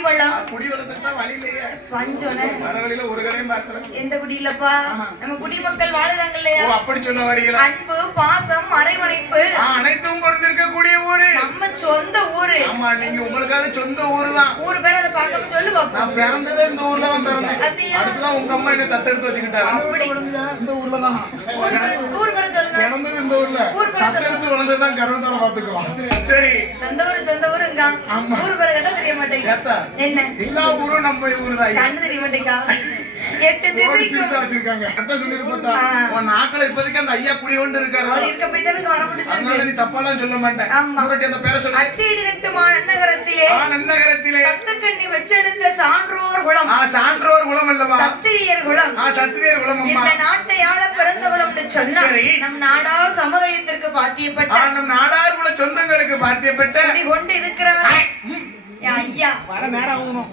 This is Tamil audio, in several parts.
குடிவளம் குடிவளத்துக்கு தான் வழி இல்லையே. வஞ்சோனே வரவழியில ஒரு கடையும் பார்க்கல. எந்த குடி இல்லப்பா, நம்ம குடிமக்கள் வாழுறாங்க இல்லையா? அப்படி சொல்ல வரீங்களா? அன்பு, பாசம், அரவணைப்பு அனைத்தும் பொருந்திருக்க கூடிய ஊரு நம்ம சொந்த ஊரு. ஆமா, நீங்க உங்களுக்காக சொந்த ஊரு தான். ஊரு பேர் அதை பார்க்கணும் சொல்லு பாப்போம். நான் பிறந்ததே இந்த ஊர்ல தான் பிறந்தேன். அடுத்துதான் உங்க அம்மா என்ன தத்தெடுத்து வச்சுக்கிட்டாரு. அப்படி இந்த ஊர்ல தான் ஊர் பேர் சொல்லுங்க. பிறந்தது இந்த ஊர்ல, தத்தெடுத்து வளர்ந்ததுதான் கருவத்தால பாத்துக்கலாம். சரி, சொந்த ஊருங்க. ஊர் பேர் கேட்டா தெரிய மாட்டேங்க. என்ன எல்லா ஊரும் நம்ம ஊரு தான். கண்ணு தெரிய மாட்டேங்கா. 8 திசைக்கு வச்சிருக்காங்க. அத சொல்லிட்டு பார்த்தா உன் நாக்குல இப்போதைக்கு அந்த ஐயா குடி கொண்டு இருக்காரு. அவர் இருக்க போய் தானே வர முடிஞ்சது. அதனால நீ தப்பாலாம் சொல்ல மாட்டேன். முரட்டி அந்த பேரை சொல்லு. அத்தியடி தட்டுமா நன்னகரத்திலே நன்னகரத்திலே சப்தக்கண்ணி வச்செடுத்த சான்றோர் குலம். சான்றோர் குலம் அல்லவா? சத்திரியர் குலம். சத்திரியர் குலம். இந்த நாட்டை ஆள பிறந்த குலம்னு சொன்னா நம் நாடார் சமுதாயத்திற்கு பாத்தியப்பட்ட நம் நாடார் குல சொந்தங்களுக்கு பாத்தியப்பட்ட குடி கொண்டு இருக்கிறார் ஐயா. வர நேரம் ஆகணும்.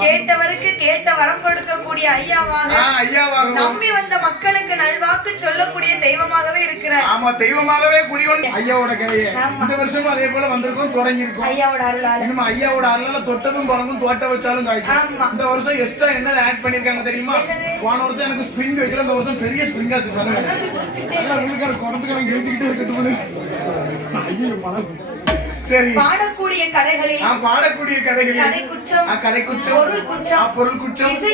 கேட்டவருக்கு கேட்ட வரம் கொடுக்கக்கூடிய ஐயாவாக நம்பி வந்த மக்களுக்கு நல்வாக்கு சொல்லக்கூடிய தெய்வமாகவே இருக்கிறார். ஆமா, தெய்வமாகவே குடிகொண்டு ஐயாவோட கதையை இந்த வருஷமும் அதே போல வந்திருக்கோம், தொடங்கி இருக்கோம். ஐயாவோட அருளால நம்ம ஐயாவோட அருளால தொட்டதும் பழமும் தோட்ட வச்சாலும் காய்க்கும். இந்த வருஷம் எக்ஸ்ட்ரா என்ன ஆட் பண்ணிருக்காங்க தெரியுமா? போன வருஷம் எனக்கு ஸ்ப்ரிங் வைக்கல, இந்த வருஷம் பெரிய ஸ்ப்ரிங் வச்சிருக்காங்க. குழந்தைக்காரன் கிழிச்சுக்கிட்டே இருக்கட்டும். ஐயோ பணம். சரி, பாடக்கூடிய கதைகளில் பாடக்கூடிய கதைகளில் கதை குற்றம், பொருள் குற்றம், இசை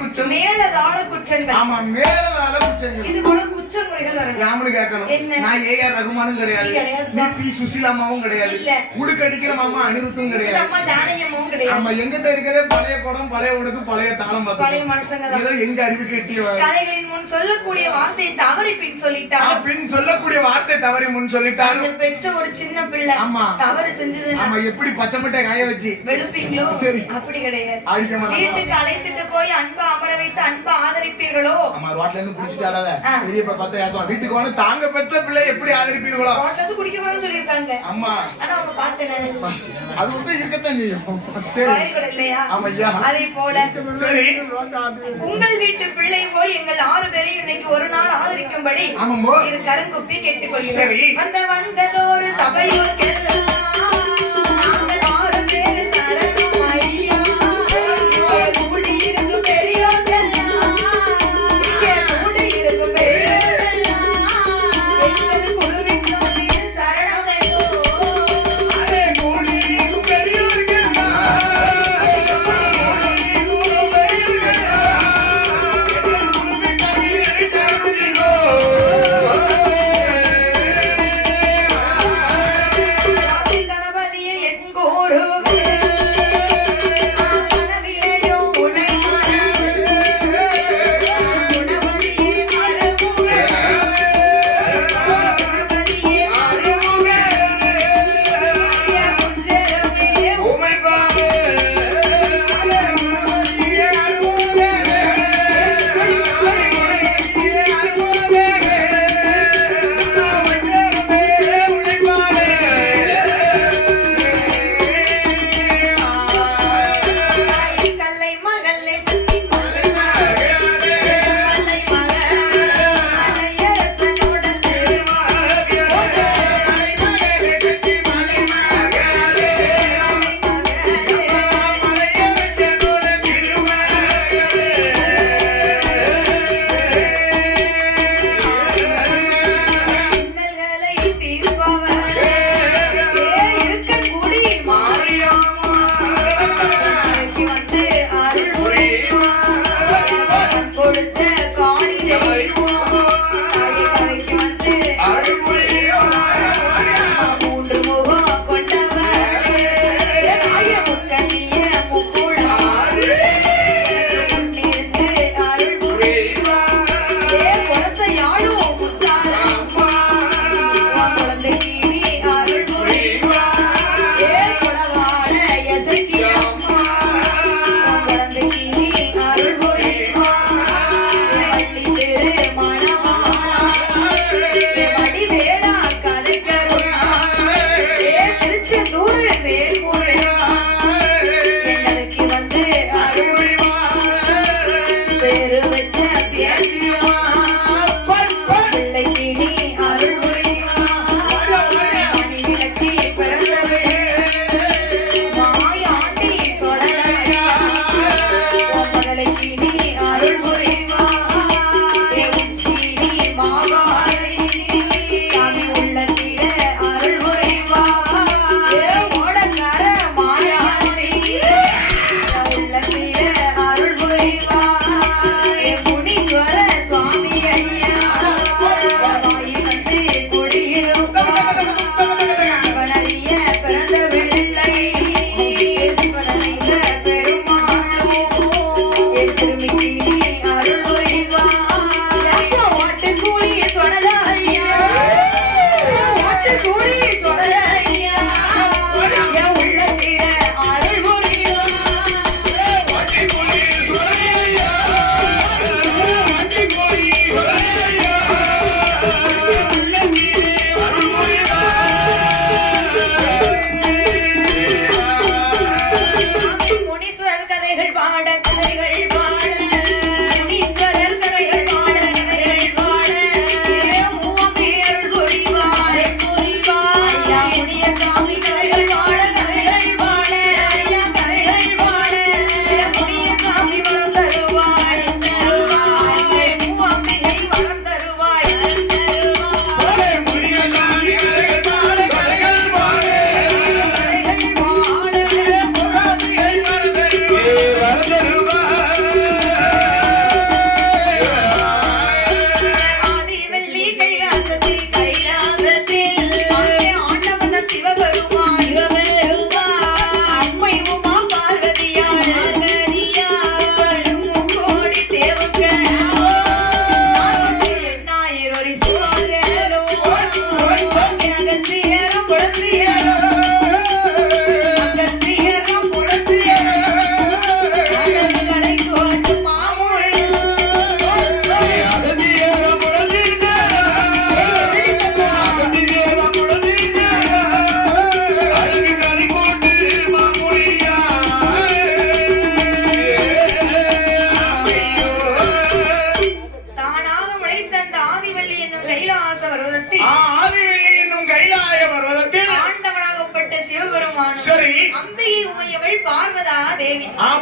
குற்றம், மேலதாள குற்றங்கள். ஆமா, மேலதாள குற்றங்கள். இது போல குற்றமுறைகள் வரும். ராமனு கேட்கணும். நான் ஏஆர் ரகுமானும் கிடையாது, நீ பி சுசிலாமாவும் கிடையாது, உடுக்கடிக்கிற மாமா அனிருத்தும் கிடையாது, அம்மா ஜானகியம்மாவும் கிடையாது. ஆமா, எங்கிட்ட இருக்கிறதே பழைய படம், பழைய உடுக்கு, பழைய தாளம், பழைய மனுஷங்க. ஏதோ எங்க அறிவு கேட்டிய கதைகளின் முன் சொல்லக்கூடிய வார்த்தை தவறி பின் சொல்லிட்டாங்க. பின் சொல்லக்கூடிய வார்த்தை தவறி முன் சொல்லிட்டாங்க. பெற்ற ஒரு சின்ன பிள்ளை தவறு செஞ்சதுன்னா எப்படி பச்சை மட்டை காய வச்சு வெளுப்பீங்களோ? அப்படி கிடையாது. வீட்டுக்கு அழைத்துட்டு போய் அன்பா அமர வைத்து அன்பா ஆதரிப்பீர்களோ? ரோட்ல இருந்து குடிச்சிட்டாராத பெரியப்பா பார்த்தா ஏசுவான். வீட்டுக்கு வந்து தாங்க பெத்த பிள்ளை எப்படி ஆதரிப்பீர்களோ? ரோட்ல இருந்து குடிக்க கூடாதுன்னு சொல்லிருக்காங்க. ஆமா, ஆனா அவங்க பார்த்தேன் அது வந்து இருக்கத்தான் செய்யும். சரி இல்லையா? ஆமையா, அதே போல சரி, உங்கள் வீட்டு பிள்ளை போல் எங்கள் 6 பேரையும் இன்னைக்கு ஒரு நாள் ஆதரிக்கும்படி இரு கரங்குப்பி கேட்டுக்கொள்கிறேன். வந்ததொரு சபையோர்க்கெல்லாம்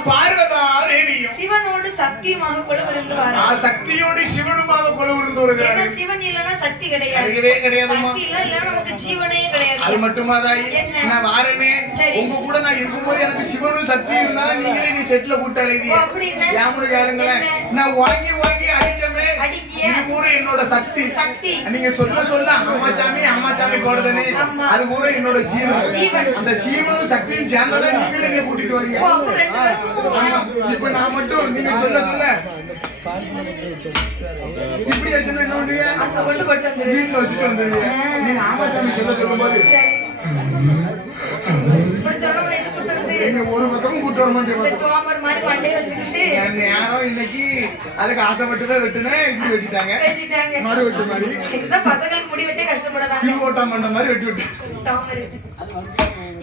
பார்வதா தேவியும் சிவனோடு சக்தியுமாக கொலுவிருந்துவார். சக்தியோடு சிவனுமாக கொலுவிருந்து வருகிறார். ஏன்னா சிவன் இல்லைன்னா சக்தி கிடையாது. சக்தி இல்லைன்னா நமக்கு ஜீவனே கிடையாது. அது மட்டுமா தாய்? நான் வாரனே உங்க கூட நான் இருக்கும்போது எனக்கு சிவனும் சக்தியும் இருந்தா நீங்களே நீ செட்ல கூட்ட அழைதி யாமுடைய ஆளுங்களேன் நான் வாங்கி வாங்கி அடிக்கமே இது கூட என்னோட சக்தி. நீங்க சொல்ல சொல்ல அம்மாச்சாமி போடுதனே அது கூட என்னோட ஜீவன். அந்த ஜீவனும் சக்தியும் சேர்ந்தாதான் நீங்களே என்ன கூட்டிட்டு வரீங்க. இப்ப நான் மட்டும் நீங்க சொல்ல சொல்ல இப்படி அடிச்சா என்ன பண்ணுவீங்க? வீட்டுல வச்சுட்டு வந்துருவீங்க. நீங்க ஆமாச்சாமி சொல்ல சொல்லும் போது ஒரு பக்கமும் கூட்டு வர மாட்டேன். யாரும் இன்னைக்கு அதுக்கு ஆசைப்பட்டுதான் வெட்டுனேன் இப்படி வெட்டிட்டாங்க. மறு வெட்டு மாதிரி பசங்களுக்கு முடி வெட்டே கஷ்டப்படாதாங்க. ஓட்டம் பண்ண மாதிரி வெட்டி விட்டு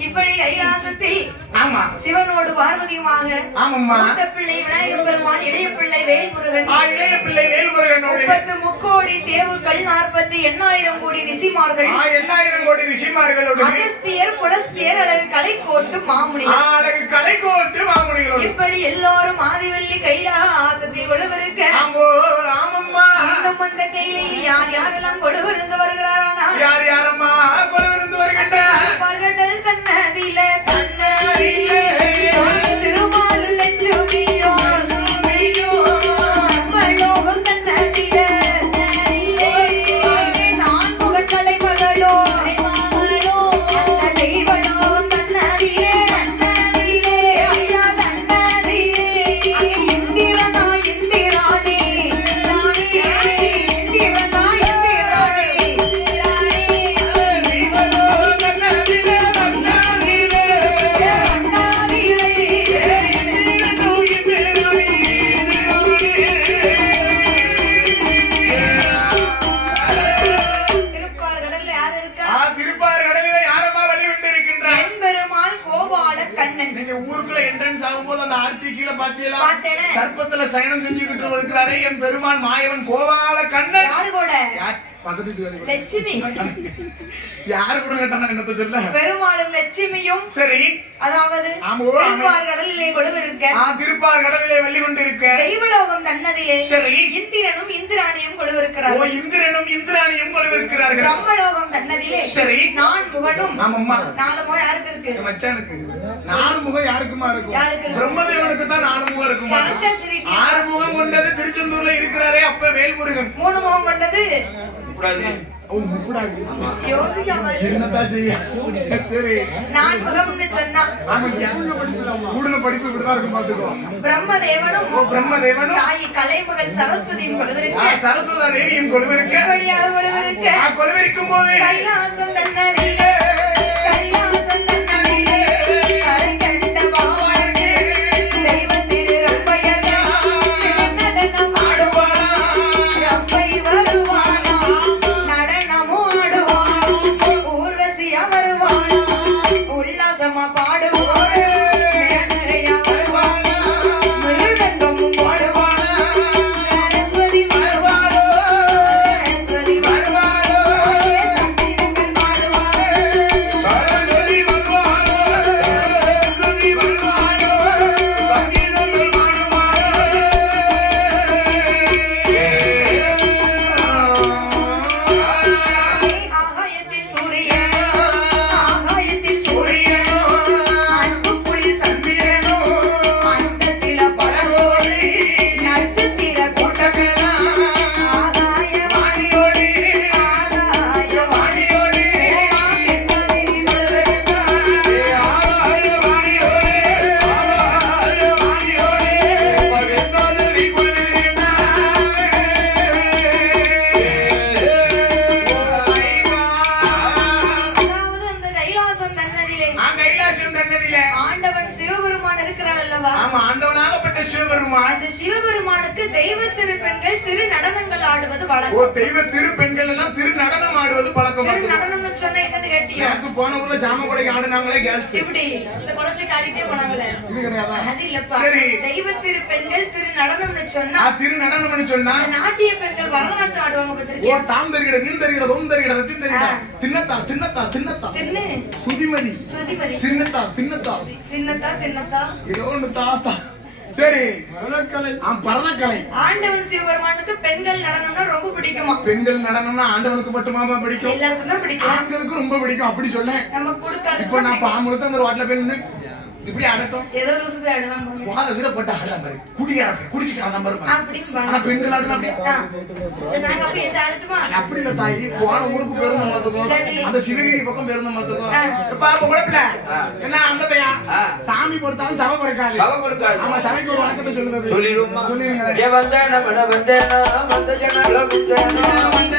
இப்படி கைலாசத்தில் ஆமா சிவனோடு பார்வதியுமாக மூத்த பிள்ளை விநாயகப் பெருமான், இளைய பிள்ளை வேல்முருகன், 30 முக்கோடி தேவுகள், 48,000 கோடி ரிஷிமார்கள், 8,000 கோடி ரிஷிமார்களோடு அகஸ்தியர், புலஸ்தியர், அழகு கலைக்கோட்டு மாமுனிகள் இப்படி எல்லாரும் ஆதிவள்ளி கைலாசத்தில் கொலுவிருக்க இன்னும் அந்த கையிலையில் யார் யாரெல்லாம் கொலுவிருந்து வருகிறாரானா யாரம்மா கொலுவிருந்து வருகின்றார்கள் தன்னதில திருமாலு லட்சுமியோ லோகம் தன்னதில நான் முகக்கலை மகளோ அந்த தெய்வலோகம் தன்னதிலே ஐயா தன்னதிலே இந்திரனா இந்திராணி சர்ப்பத்துல சயனம் செஞ்சுக்கிட்டு இருக்கிறாரே என் பெருமான் மாயவன் கோபால கண்ணன். யாரு கூட? லட்சுமி. யாரு கூட கேட்டானா என்னத்த சொல்ல? பெருமாளும் லட்சுமியும் சரி. அதாவது திருப்பார் கடலிலே கொலுவிருக்க திருப்பார் கடலிலே வெள்ளி கொண்டு இருக்க தெய்வலோகம் தன்னதிலே சரி இந்திரனும் இந்திராணியும் கொலுவிருக்கிறார்கள். ஓ இந்திரனும் இந்திராணியும் கொலுவிருக்கிறார்கள். பிரம்மலோகம் தன்னதிலே சரி நான் முகனும் ஆமாம்மா 4 முகம் யாருக்கு இருக்கு? மச்சானுக்கு 4 முகம் யாருக்குமா இருக்கும்? பிரம்மதேவனுக்கு தான் 4 முகம் இருக்குமா? 6 முகம் கொண்டது திருச்செந்தூர்ல இருக்கிறாரே அப்ப வேல்முருகன். 3 முகம் கொண்டது யோசிக்காம என்னதா செய்ய? சரி நான் முகம்னு சொன்னா படிப்பு இப்படிதான் இருக்கும் பாத்துக்கோ. பிரம்மதேவனும் தாய் கலைமகள் சரஸ்வதியும் கொலுவிருக்க சரஸ்வதா தேவியும் கொலுவிருக்க கொலுவிருக்கும் போது கைலாசம் தன்னதிலே கரை கண்ட பாவாளே தெய்வத்திரு ரம்பையனே நடனம் ஆடுவானா ரம்பை வருவானா நடனமும் ஆடுவானா ஊர்வசியா வருவானா உல்லாசமா பாடுவானா மேனகையா வருவானா மிருதங்கமும் போடுவானா சரஸ்வதி வருவாளோ சரஸ்வதி வருவாளோ சங்கீதங்கள் பாடுவாளோ சரஸ்வதி வருவாளோ சரஸ்வதி வருவாளோ சங்கீதங்கள் பாடுவாளோ ஆகாயத்தில் சூரியனோ அன்புக்குளிர் சந்திரனோ அண்டத்தில பழகோடி நட்சத்திர கூட்டமெல்லாம் ஆகாய வாணியோடி பெண்மதி அதாவது அந்த கைலாசம் தன்னதிலே ஆண்டவன் சிவபெருமான் இருக்கிறான் அல்லவா? ஆண்டவனாகப்பட்ட சிவபெருமான். அந்த சிவபெருமானுக்கு தெய்வ திருப்பெண்கள் திரு நடனங்கள் ஆடுவது வழக்கம். தெய்வ திருப்பெண்கள் எல்லாம் திரு நடனம் ஆடுவது பழக்கம். திரு நடனம்னு சொன்னா என்னன்னு கேட்டியா? போன ஊர்ல ஜாம கொடைக்கு ஆடுனாங்களே கேர்ள்ஸ். இப்படி இந்த கொலசை ஆடிட்டே போனாங்களே இது கிடையாதா? அது இல்லப்பா. தெய்வ திருப்பெண்கள் திரு நடனம்னு சொன்னா திரு நடனம்னு சொன்னா நாட்டிய பெண்கள் பரதநாட்டியம் ஆடுவாங்க பாத்திருக்கியா? தாம் தரிகிட தீன் தரிகிட தோம் தரிகிட தின் தரிகிட தின்னத்தா தின்னத்தா தின்னத்தா தின்னு சுதிமதி சுதிமதி சின்னத்தா தின்னத்தா சின்னத்தா தின்னத்தா ஏதோ ஒண்ணு தாத்தா. சரி, பரதக்கலை. ஆண்டவன் சிவபெருமானுக்கு பெண்கள் நடனம்னா ரொம்ப பிடிக்குமா? பெண்கள் நடனம்னா ஆண்டவனுக்கு மட்டுமாமா பிடிக்கும்? எல்லாருக்கும் தான் பிடிக்கும். ஆண்களுக்கு ரொம்ப பிடிக்கும். அப்படி சொல்ல நம்ம கொடுக்க இப்ப நான் பாம்புல அந்த ரோட்ல போய் நின்னு இப்படி ஆடட்டும். ஏதோ லூசு போய் ஆடுதான் போங்க. வாத விட போட்டு ஆடலாம் பாரு. குடிச்சிட்டு ஆடலாம் பாரு. அப்படிம்பாங்க. ஆனா பெண்கள் ஆடுனா அப்படி. சரி, நாங்க அப்ப ஏன் ஆடட்டுமா? அப்படி இல்ல தாயி. போன ஊருக்கு பேருந்து மாத்துறோம். அந்த சிவகிரி பக்கம் பேருந்து மாத்துறோம். இப்ப பொம்பளை பிள்ளை என்ன அந்த பையா சாமி பொறுத்தாலும் சபை பொறுக்காது. ஆமா, சபைக்கு ஒரு வணக்கத்தை சொல்லுது. சொல்லிருங்க. ஏ வந்தேன மன வந்தேனா வந்த ஜனல வந்தேனா வந்த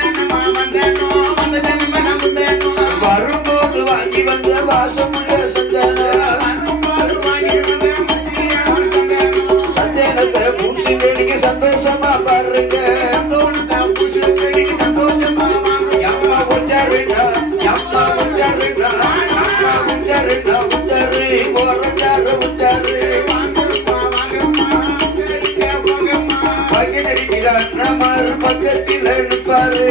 ஜனமன முந்தேனோ வரும்போது வாங்கி வந்த வாசமுள்ள சந்தேனா சந்தேனத்தை பூசி வேடிக்கை சந்தோஷமா பாருங்க. அம்மா உண்டாருடா அம்மா உண்டாருடா அம்மா உண்டாருடா உண்டாரு போறாரு உண்டாரு பகை நடிக்கிறார் நம்மார் பக்கத்தில் எடுப்பாரு.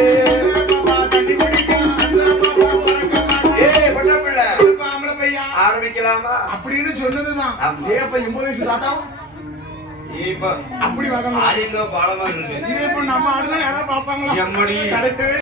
ஆரம்பிக்கலாமா அப்படின்னு சொன்னதுதான். ஏப்ப 80 வயசு தாத்தாவும் இப்ப அப்படி வாங்க ஆரியங்க பாலமா இருக்கு. நம்ம ஆடுனா யாராவது பாப்பாங்களா? எம்மடி கிடைக்கவே